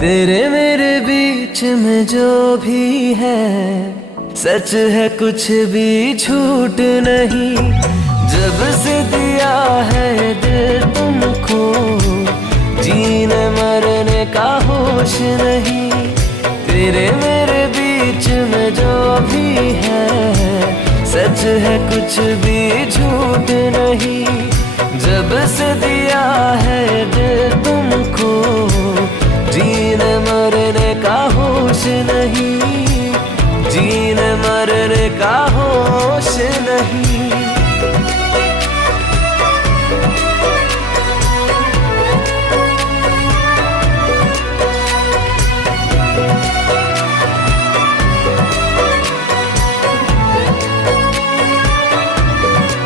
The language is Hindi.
तेरे मेरे बीच में जो भी है सच है, कुछ भी झूठ नहीं। जब से दिया है दिल तुमको, जीने मरने का होश नहीं। तेरे मेरे बीच में जो भी है सच है, कुछ भी झूठ नहीं। जब से दिया